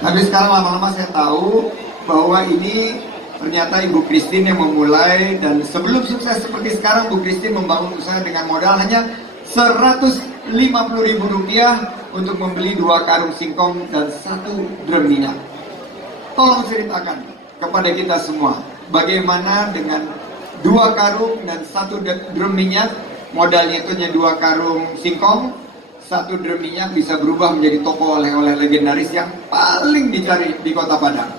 Tapi sekarang lama-lama saya tahu bahwa ini ternyata Ibu Christine yang memulai, dan sebelum sukses seperti sekarang, Bu Christine membangun usaha dengan modal hanya Rp150.000 untuk membeli 2 karung singkong dan 1 drum minyak. Tolong ceritakan kepada kita semua, bagaimana dengan 2 karung dan 1 drum minyak, modalnya itu hanya 2 karung singkong, 1 drum minyak bisa berubah menjadi toko oleh-oleh legendaris yang paling dicari di Kota Padang.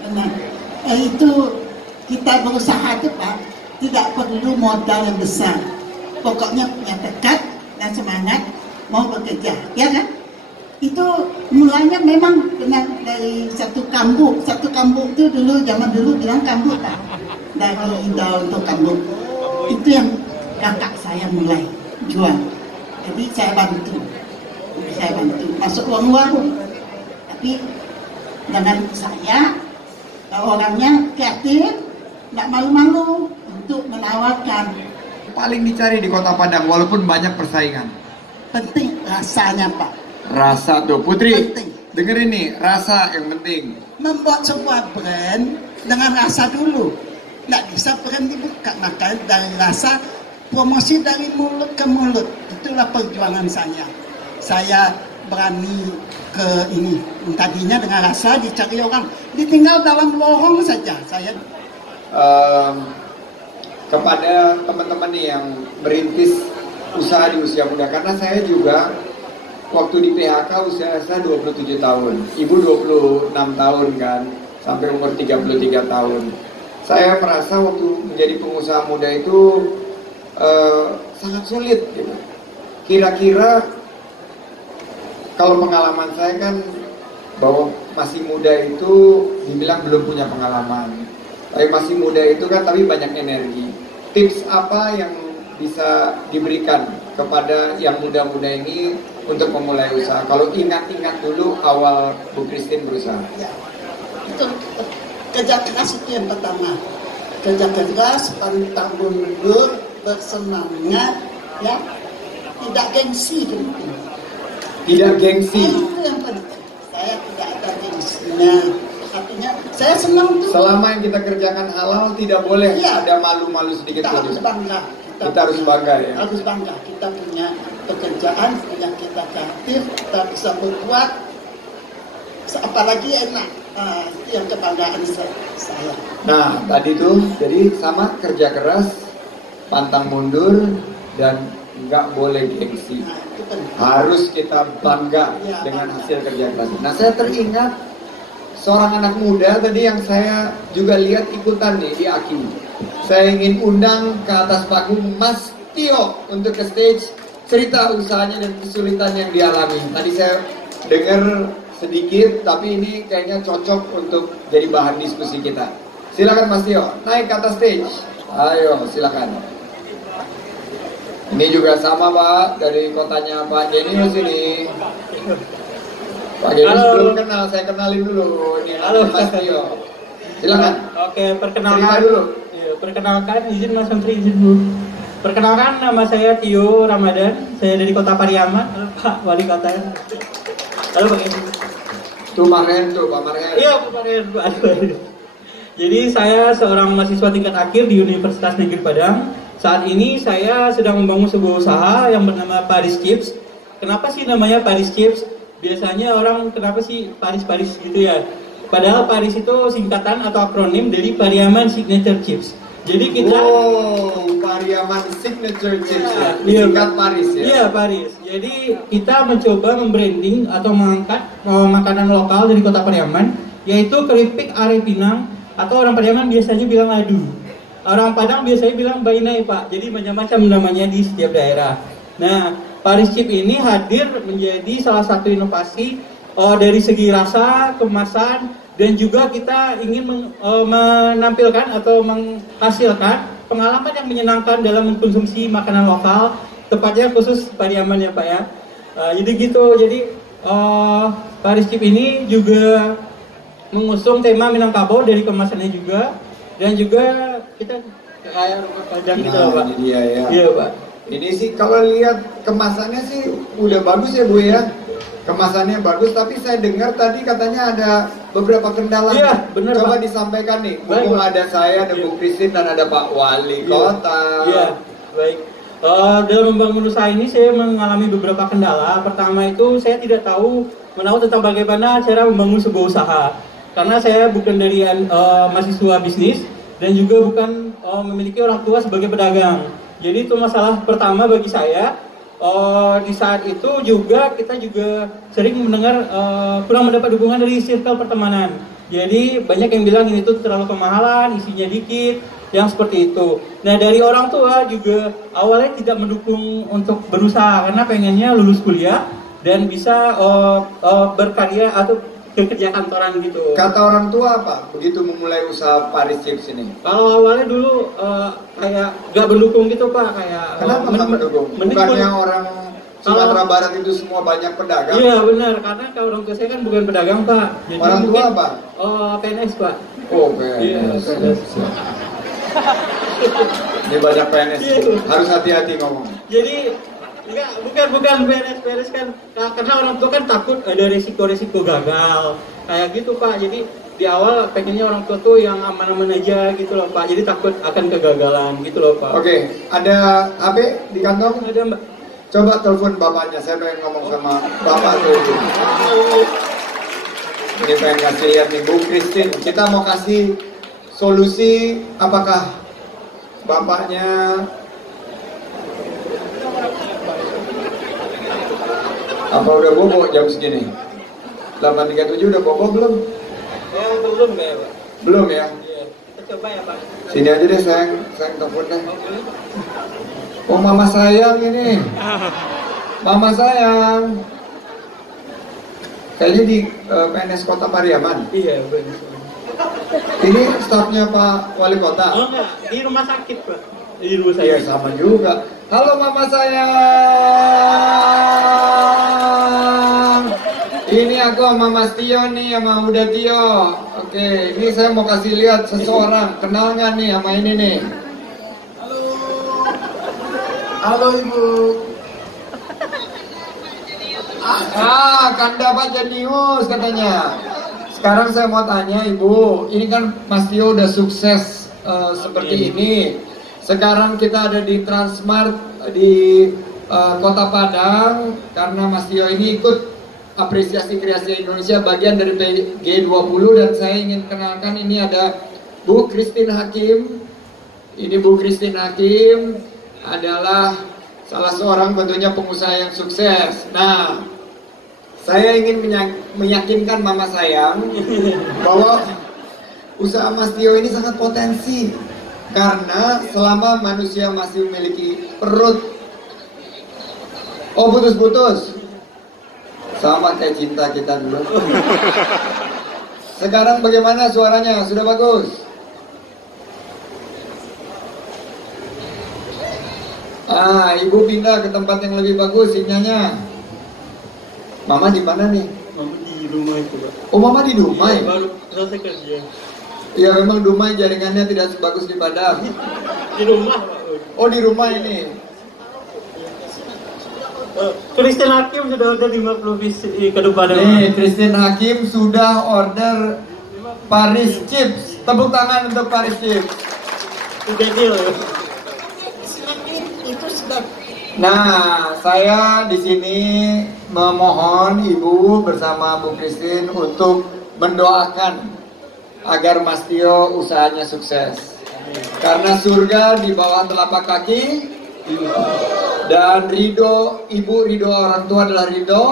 Benar. Itu kita berusaha itu Pak, tidak perlu modal yang besar. Pokoknya punya tekad dan semangat mau bekerja, ya kan? Itu mulanya memang benar dari satu kambuk. Satu kambuk itu dulu, zaman dulu bilang kambuk tak? Dari daun untuk kambuk. Itu yang kakak saya mulai jual. Jadi saya bantu. Masuk uang warung. Tapi dengan saya, orangnya kreatif, nggak malu-malu untuk menawarkan. Paling dicari di Kota Padang walaupun banyak persaingan. Penting rasanya Pak. Rasa tuh Putri, Penting. dengerin nih, rasa yang penting. Membuat sebuah brand dengan rasa dulu. Nggak bisa brand dibuka, maka dari rasa, promosi dari mulut ke mulut. Itulah perjuangan saya. Saya berani ke ini. Tadinya dengan rasa dicari orang, ditinggal dalam lorong saja. Saya kepada teman-teman nih yang merintis usaha di usia muda, karena saya juga waktu di PHK usia saya 27 tahun, ibu 26 tahun kan, sampai umur 33 tahun. Saya merasa waktu menjadi pengusaha muda itu sangat sulit gitu. Kira-kira kalau pengalaman saya kan, bahwa masih muda itu dibilang belum punya pengalaman. Tapi masih muda itu kan tapi banyak energi. Tips apa yang bisa diberikan kepada yang muda-muda ini untuk memulai usaha? Kalau ingat-ingat dulu awal Bu Christine berusaha. ya, itu kerja keras itu yang pertama. Kerja keras, pantang mundur, bersemangat, ya, tidak gengsi gitu. Tidak gengsi. Itu yang penting. Saya tidak ada gengsinya. Artinya saya senang tuh. Selama yang kita kerjakan halal tidak boleh ada malu-malu sedikit Kita pun. harus bangga. Kita harus bangga ya. Harus bangga. Kita punya pekerjaan, punya kita kreatif, kita bisa berbuat. Apalagi enak. Itu yang kebanggaan saya. Nah tadi tuh jadi sama, kerja keras, pantang mundur, dan nggak boleh gengsi. Nah, itu penting. Harus kita bangga Ya, dengan bangga. hasil kerja keras. Nah saya teringat seorang anak muda tadi yang saya juga lihat ikutan nih di Aki. Saya ingin undang ke atas panggung Mas Tio untuk ke stage, cerita usahanya dan kesulitan yang dialami. Tadi saya dengar sedikit, tapi ini kayaknya cocok untuk jadi bahan diskusi kita. Silakan Mas Tio, naik ke atas stage. Ayo, silakan. Ini juga sama Pak, dari kotanya Pak Genius ini. Pak Genius belum kenal, saya kenalin dulu. Ini Halo Mas Tio. Silakan. Oke, Cerita perkenalkan dulu. Ya, perkenalkan, izin Mas Menteri, izin dulu. Perkenalkan, nama saya Tio Ramadan. Saya dari Kota Pariaman. Halo, Pak Wali Kota. Halo Pak Edi. Tuh Marhen tuh, Pak Marhen. Iya, Pak Marhen. Aduh. Jadi saya seorang mahasiswa tingkat akhir di Universitas Negeri Padang. Saat ini saya sedang membangun sebuah usaha yang bernama Paris Chips. Kenapa sih namanya Paris Chips? Biasanya orang kenapa sih Paris gitu ya? Padahal Paris itu singkatan atau akronim dari Pariaman Signature Chips. Jadi kita Pariaman Signature Chips ya. Iya, Singkat Paris ya. Iya, Paris. Jadi kita mencoba membranding atau mengangkat makanan lokal dari Kota Pariaman, yaitu keripik are pinang, atau orang Pariaman biasanya bilang ladu. Orang Padang biasanya bilang bainai Pak. Jadi macam-macam namanya di setiap daerah. Nah, Paris Chip ini hadir menjadi salah satu inovasi dari segi rasa, kemasan, dan juga kita ingin menampilkan atau menghasilkan pengalaman yang menyenangkan dalam mengkonsumsi makanan lokal, tepatnya khusus Pariaman ya Pak ya. Jadi gitu. Jadi Paris Chip ini juga mengusung tema Minangkabau dari kemasannya juga, dan juga kita kayak Padang gitu loh Pak. Ini dia ya. Iya Pak. Ini sih kalau lihat kemasannya sih udah bagus ya Bu ya. kemasannya bagus, tapi saya dengar tadi katanya ada beberapa kendala. Iya, benar, Coba Pak. disampaikan nih. Baik, Mumpung Pak. ada saya, ada Iya. Bu Christine dan ada Pak Wali Iya. Kota. Iya, baik. Dalam membangun usaha ini saya mengalami beberapa kendala. Pertama itu saya tidak tahu tentang bagaimana cara membangun sebuah usaha. Karena saya bukan dari mahasiswa bisnis dan juga bukan memiliki orang tua sebagai pedagang. Jadi itu masalah pertama bagi saya. Di saat itu juga kita juga sering mendengar kurang mendapat dukungan dari circle pertemanan. Jadi banyak yang bilang ini tuh terlalu kemahalan, isinya dikit, yang seperti itu. Nah dari orang tua juga awalnya tidak mendukung untuk berusaha karena pengennya lulus kuliah dan bisa berkarya atau kerja kantoran gitu. Kata orang tua apa? Begitu memulai usaha Paris Chips ini. Kalau awalnya dulu kayak gak mendukung gitu Pak, kayak Kenapa nggak mendukung? Bukannya orang Sumatera Barat itu semua banyak pedagang? Iya benar, karena kalau orang tua saya kan bukan pedagang Pak. Jadi Orang tua mungkin, apa? PNS Pak. Oh, Iya, PNS. PNS. Ini banyak PNS. Iya. Harus hati-hati ngomong. Jadi bukan PNS kan karena orang tua kan takut ada resiko gagal kayak gitu Pak. Jadi di awal pengennya orang tua tuh yang aman-aman aja gitu loh Pak. Jadi takut akan kegagalan gitu loh Pak. Oke, ada HP di kantong? Ada Mbak. Coba telepon bapaknya, saya pengen ngomong sama bapak tuh. Ini pengen kasih lihat nih Bu Christine. Kita mau kasih solusi, apakah bapaknya apa udah bobo jam segini? 8.37 udah bobo belum? Ya belum ya Pak. Belum ya? Iya. Kita coba ya Pak. Sini aja deh sayang telepon deh. Oke. Oh mama sayang ini. Mama sayang. Kayaknya di PNS Kota Pariaman. Iya benar. Ini stafnya Pak Wali Kota. Oh enggak, di rumah sakit Pak. Di rumah Iya sakit. sama juga. Halo mama sayang. Ini aku sama Mas Tio nih, sama Uda Tio. Oke, ini saya mau kasih lihat seseorang. Kenal nggak nih sama ini nih? Halo Ibu. Kanda Pak Jenius katanya. Sekarang saya mau tanya Ibu, ini kan Mas Tio udah sukses seperti ini. Sekarang kita ada di Transmart di Kota Padang karena Mas Tio ini ikut apresiasi kreasi Indonesia bagian dari G20 dan saya ingin kenalkan ini ada Bu Christine Hakim. Ini Bu Christine Hakim adalah salah seorang tentunya pengusaha yang sukses. Nah, saya ingin meyakinkan Mama sayang bahwa usaha Mas Tio ini sangat potensi karena selama manusia masih memiliki perut. Oh putus-putus, sama kayak cinta kita dulu. Sekarang bagaimana suaranya? Sudah bagus? Ibu pindah ke tempat yang lebih bagus sinyalnya. Mama di mana nih? Mama di rumah itu Pak. Oh Mama di Dumai? Iya, baru selesai kerja. Ya memang Dumai jaringannya tidak sebagus di Padang. Di rumah Pak. Oh di rumah ini. Christine Hakim sudah order 50 piece ke depan. Nih Christine Hakim sudah order Paris Chips. Tepuk tangan untuk Paris Chips. Udah deal. Itu sudah Nah, saya di sini memohon Ibu bersama Bu Christine untuk mendoakan agar Mas Tio usahanya sukses. Karena surga di bawah telapak kaki dan ridho Ibu, ridho orang tua adalah ridho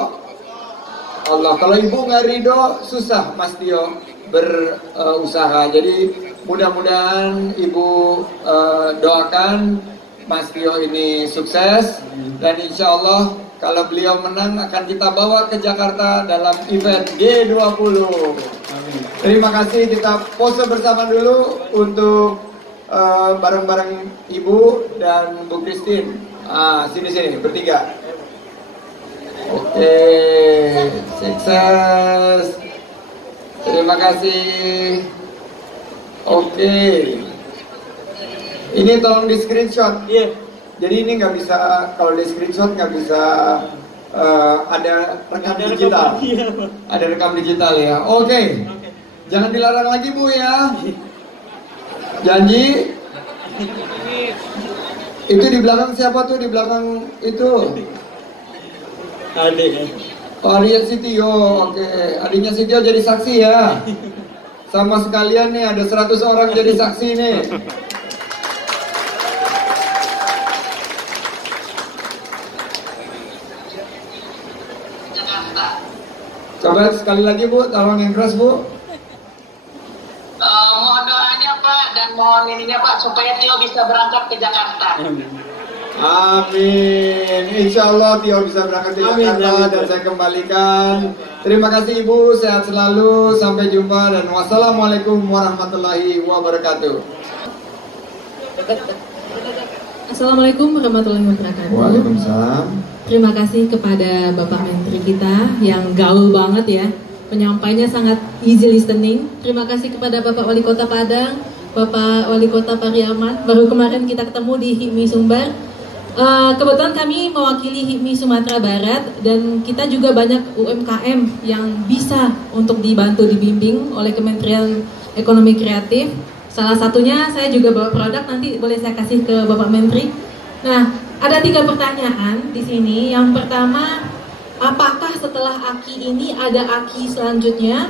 Allah. Kalau Ibu nggak ridho, susah Mas Tio berusaha. Jadi mudah-mudahan Ibu doakan Mas Tio ini sukses dan insya Allah kalau beliau menang akan kita bawa ke Jakarta dalam event G20. Terima kasih, kita pose bersama dulu untuk bareng-bareng Ibu dan Bu Christine. Sini bertiga. Oke, sukses. Terima kasih. Oke. Ini tolong di screenshot. Iya. Jadi ini nggak bisa, kalau di screenshot nggak bisa ada rekam digital. Ada rekam digital ya. Oke. Jangan dilarang lagi Bu ya. Janji. Itu di belakang siapa tuh? Di belakang itu. Adik. Oh, adiknya Sitio. Oke. Adiknya Sitio jadi saksi ya. Sama sekalian nih ada 100 orang jadi saksi nih. Coba sekali lagi Bu, tolong yang keras Bu. Mohon doanya Pak dan mohon ininya Pak supaya Tio bisa berangkat ke Jakarta. Amin. Insya Allah Tio bisa berangkat ke Jakarta dan saya kembalikan. Terima kasih Ibu, sehat selalu. Sampai jumpa dan wassalamualaikum warahmatullahi wabarakatuh. Assalamualaikum warahmatullahi wabarakatuh. Waalaikumsalam. Terima kasih kepada Bapak Menteri kita yang gaul banget ya. Penyampainya sangat easy listening. Terima kasih kepada Bapak Wali Kota Padang, Bapak Wali Kota Pariaman. Baru kemarin kita ketemu di HIPMI Sumbar. Kebetulan kami mewakili HIPMI Sumatera Barat dan kita juga banyak UMKM yang bisa untuk dibantu dibimbing oleh Kementerian Ekonomi Kreatif. Salah satunya saya juga bawa produk, nanti boleh saya kasih ke Bapak Menteri. Nah, ada 3 pertanyaan di sini. Yang pertama, apakah setelah AKI ini ada AKI selanjutnya?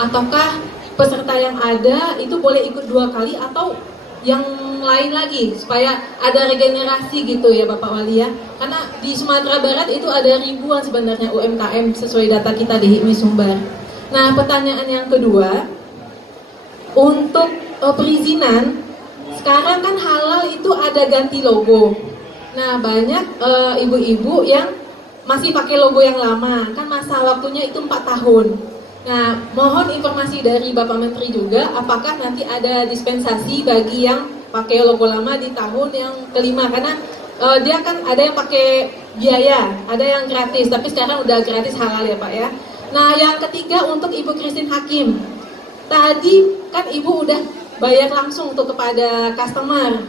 Ataukah peserta yang ada itu boleh ikut 2 kali atau yang lain lagi supaya ada regenerasi gitu ya Bapak Wali ya? Karena di Sumatera Barat itu ada ribuan sebenarnya UMKM sesuai data kita di HIPMI Sumbar. Nah, pertanyaan yang kedua, untuk perizinan sekarang kan halal itu ada ganti logo. Nah, banyak ibu-ibu yang masih pakai logo yang lama, kan masa waktunya itu 4 tahun. Nah, mohon informasi dari Bapak Menteri juga, apakah nanti ada dispensasi bagi yang pakai logo lama di tahun yang kelima, karena dia kan ada yang pakai biaya, ada yang gratis, tapi sekarang udah gratis halal ya Pak ya. Nah, yang ketiga untuk Ibu Christine Hakim, tadi kan Ibu udah bayar langsung tuh kepada customer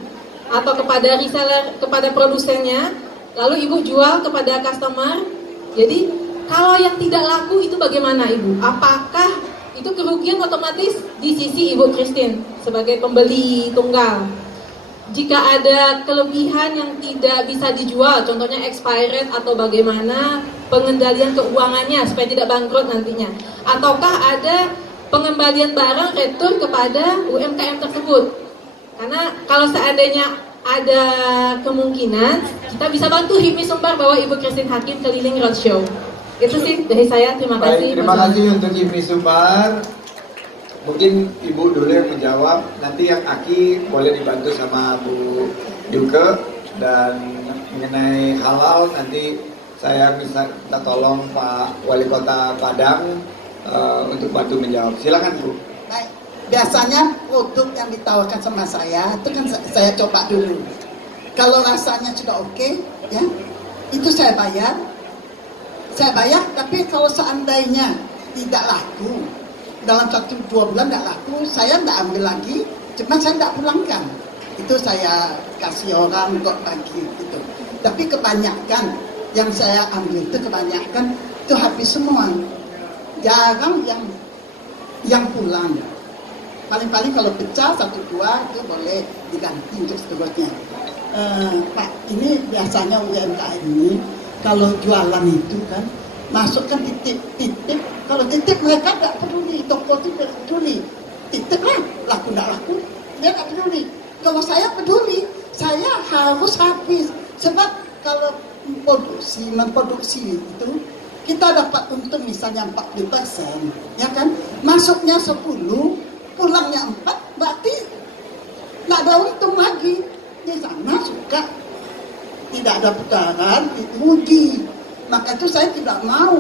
atau kepada reseller, kepada produsennya, lalu Ibu jual kepada customer. Jadi kalau yang tidak laku itu bagaimana Ibu? Apakah itu kerugian otomatis di sisi Ibu Christine sebagai pembeli tunggal? Jika ada kelebihan yang tidak bisa dijual, contohnya expired atau bagaimana pengendalian keuangannya supaya tidak bangkrut nantinya? Ataukah ada pengembalian barang retur kepada UMKM tersebut? Karena kalau seandainya ada kemungkinan, kita bisa bantu HIPMI Sumbar bawa Ibu Christine Hakim keliling roadshow. Itu sih dari saya, terima kasih. Baik, terima kasih untuk HIPMI Sumbar. Mungkin Ibu dulu yang menjawab, nanti yang Aki boleh dibantu sama Bu Yuke, dan mengenai halal nanti saya bisa minta tolong Pak Wali Kota Padang untuk bantu menjawab. Silakan Bu. Baik, biasanya produk yang ditawarkan sama saya itu kan saya coba dulu. Kalau rasanya sudah oke, ya itu saya bayar. Tapi kalau seandainya tidak laku, dalam 1-2 bulan tidak laku, saya tidak ambil lagi, cuma saya tidak pulangkan. Itu saya kasih orang untuk bagi gitu. Tapi kebanyakan yang saya ambil itu kebanyakan itu habis semua. Jarang yang pulang. Paling-paling kalau pecah 1-2 itu boleh diganti untuk seterusnya. Pak, ini biasanya UMKM ini kalau jualan itu kan masukkan titip. Kalau titip mereka tidak peduli, toko itu tidak peduli. Titip lah, laku tidak laku, dia tidak peduli. Kalau saya peduli, saya harus habis. Sebab kalau memproduksi itu kita dapat untung misalnya 40%, ya kan? Masuknya 10, pulangnya 4, berarti nggak ada untung lagi. Di sana suka tidak ada putaran, rugi. Maka itu saya tidak mau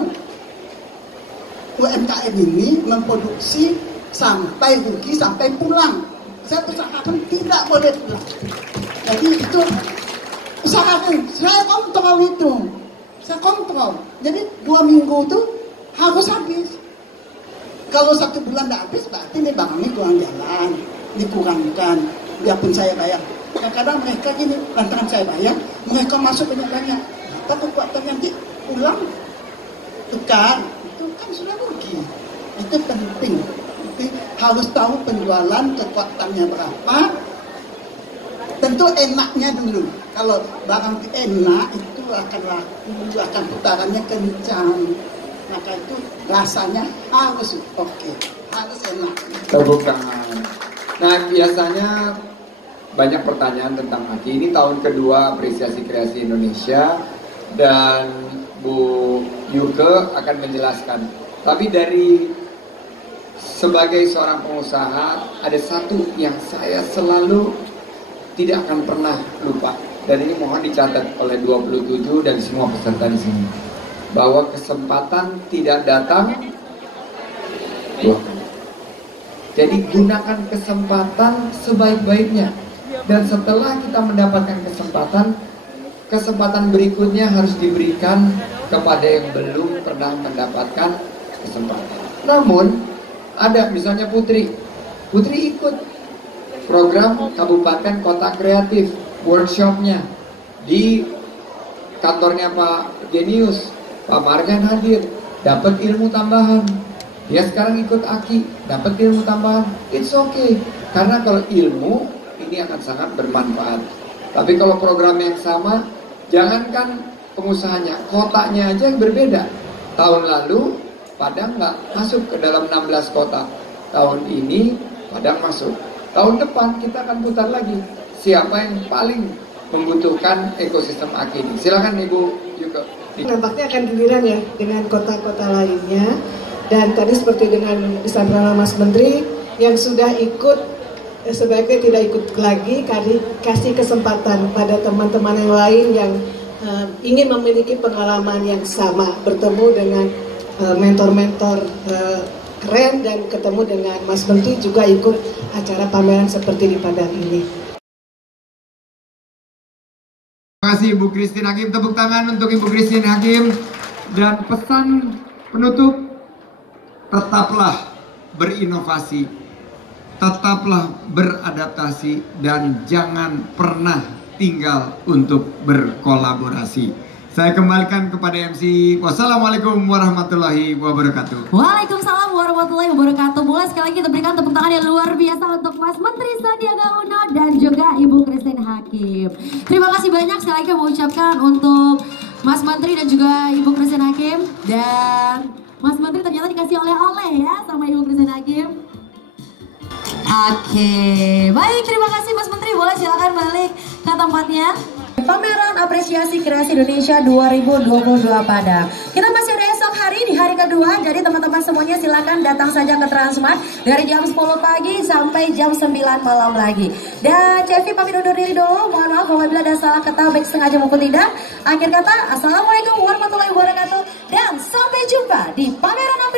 UMKM ini memproduksi sampai rugi, sampai pulang. Saya usahakan tidak boleh pulang. Jadi itu usahakan, saya kontrol itu. Saya kontrol. Jadi 2 minggu itu harus habis. Kalau 1 bulan tidak habis, berarti ini barang ini kurang jalan, dikurangkan. Biarpun saya bayar. Kadang-kadang mereka gini, lantaran saya bayar, mereka masuk banyak-banyak. apa kekuatan nanti pulang tukar, itu kan sudah rugi. Itu penting. Jadi harus tahu penjualan kekuatannya berapa. Tentu enaknya dulu. Kalau barang enak itu akan laku, akan putarannya kencang. Maka itu rasanya harus oke, harus enak. Tepuk tangan. Nah, biasanya banyak pertanyaan tentang Aki. Ini tahun kedua Apresiasi Kreasi Indonesia dan Bu Yuke akan menjelaskan. Tapi dari sebagai seorang pengusaha ada satu yang saya selalu tidak akan pernah lupa, dan ini mohon dicatat oleh 27 dan semua peserta di sini, bahwa kesempatan tidak datang dua kali. Jadi gunakan kesempatan sebaik-baiknya, dan setelah kita mendapatkan kesempatan berikutnya harus diberikan kepada yang belum pernah mendapatkan kesempatan. Namun ada misalnya Putri ikut program Kabupaten Kota Kreatif, workshopnya di kantornya Pak Genius, Pak Margan hadir, dapat ilmu tambahan. Dia sekarang ikut Aki, dapat ilmu tambahan. It's okay, karena kalau ilmu ini akan sangat bermanfaat. Tapi kalau program yang sama, jangankan pengusahanya, kotanya aja yang berbeda. Tahun lalu Padang nggak masuk ke dalam 16 kota. Tahun ini Padang masuk. Tahun depan kita akan putar lagi. Siapa yang paling membutuhkan ekosistem Aki ini? Silakan Ibu Yuke. Nampaknya akan giliran ya dengan kota-kota lainnya. Dan tadi seperti dengan disampaikan Mas Menteri yang sudah ikut, sebaiknya tidak ikut lagi, kasih kesempatan pada teman-teman yang lain yang ingin memiliki pengalaman yang sama, bertemu dengan mentor-mentor keren dan ketemu dengan Mas Menteri juga ikut acara pameran seperti di Padang ini. Terima kasih Ibu Christine Hakim, tepuk tangan untuk Ibu Christine Hakim. Dan pesan penutup, tetaplah berinovasi, tetaplah beradaptasi, dan jangan pernah tinggal untuk berkolaborasi. Saya kembalikan kepada MC. Wassalamualaikum warahmatullahi wabarakatuh. Waalaikumsalam warahmatullahi wabarakatuh. Mulai sekali lagi kita berikan tepuk tangan yang luar biasa untuk Mas Menteri Sandiaga Uno dan juga Ibu Christine Hakim. Terima kasih banyak sekali lagi mau ucapkan untuk Mas Menteri dan juga Ibu Christine Hakim. Dan Mas Menteri ternyata dikasih oleh-oleh ya sama Ibu Christine Hakim. Oke, baik, terima kasih Mas Menteri. Boleh silakan balik ke tempatnya. Pameran Apresiasi Kreasi Indonesia 2022 Padang. Kita masih ada esok hari di hari kedua, jadi teman-teman semuanya silakan datang saja ke Transmart dari jam 10 pagi sampai jam 9 malam lagi. Dan Cevi pamit undur diri dulu. Mohon maaf apabila ada salah kata baik sengaja maupun tidak. Akhir kata, assalamualaikum warahmatullahi wabarakatuh dan sampai jumpa di pameran Apresiasi